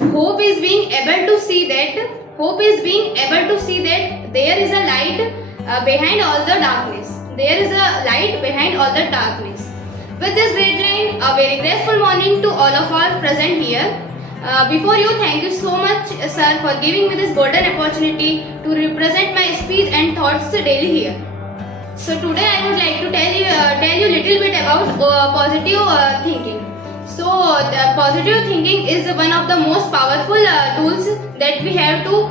Hope is being able to see that there is a light behind all the darkness. There is a light behind all the darkness. With this great line, a very grateful morning to all of our present here. Before you, thank you so much, sir, for giving me this golden opportunity to represent my speech and thoughts daily here. So today I would like to tell you little bit about positive thinking. So the positive thinking is one of the most powerful tools that we have to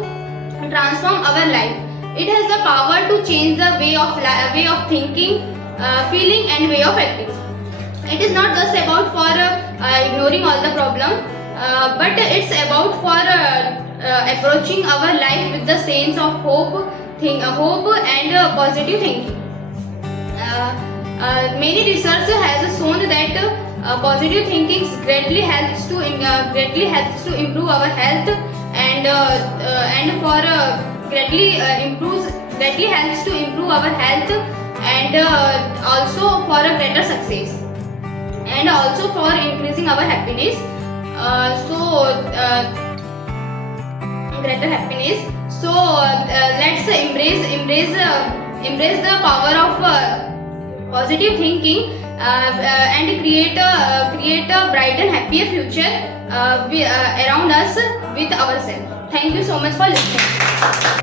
transform our life. It has the power to change the way of thinking, feeling, and way of acting. It is not just about for ignoring all the problem, but it's about for approaching our life with the sense of hope and positive thinking. Many research has shown that positive thinking greatly helps to improve our health and for greatly helps to improve our health and also for a greater success and also for increasing our happiness. Greater happiness. So let's embrace the power of positive thinking and create a bright and happier future around us with ourselves. Thank you so much for listening.